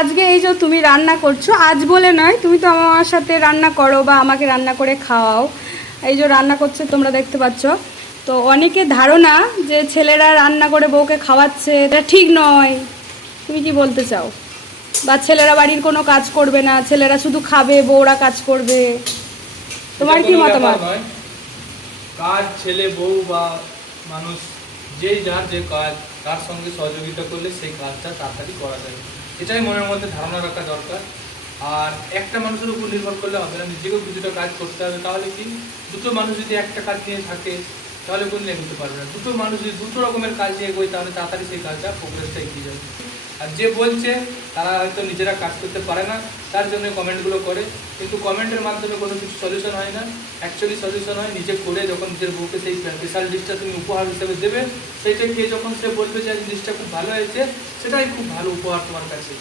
আজকে এই যে তুমি রান্না করছো, আজ বলে নয়, তুমি তো আমার সাথে রান্না করো বা আমাকে রান্না করে খাওয়াও। এই যে রান্না করছে তোমরা দেখতে পাচ্ছ। তো অনেকে ধারণা যে ছেলেরা রান্না করে বউকে খাওয়াচ্ছে, এটা ঠিক নয়। তুমি কি বলতে চাও? বা ছেলেরা বাড়ির কোনো কাজ করবে না, ছেলেরা শুধু খাবে, বউরা কাজ করবে, তোমার কি মতামত? কাজ ছেলে বউ বা মানুষ যেই যার যে কাজ তার সঙ্গে সহযোগিতা করলে সেই কাজটা তাড়াতাড়ি করা যায়, এটাই মনের মধ্যে ধারণা রাখা দরকার। আর একটা মানুষের উপর নির্ভর করলে হবে না, নিজেকেও কিছুটা কাজ করতে হবে। তাহলে কি দুটো মানুষ যদি একটা কাজ নিয়ে থাকে তাহলে কোনো এগোতে পারবে না। দুটো মানুষ যদি দুটো রকমের কাজ নিয়ে এগোয় তাহলে তাড়াতাড়ি সেই কাজটা প্রোগ্রেসটা এগিয়ে যাবে। আর যে বলছে তারা হয়তো নিজেরা কাজ করতে পারে না, তার জন্য কমেন্টগুলো করে, কিন্তু কমেন্টের মাধ্যমে কোনো কিছু সলিউশন হয় না। অ্যাকচুয়ালি সলিউশন হয় নিজে করে, যখন নিজের বউকে সেই স্পেশাল ডিশটা তুমি উপহার হিসেবে দেবে, সেইটা খেয়ে যখন সে বলবে যে জিনিসটা খুব ভালো হয়েছে, সেটাই খুব ভালো উপহার তোমার কাছে।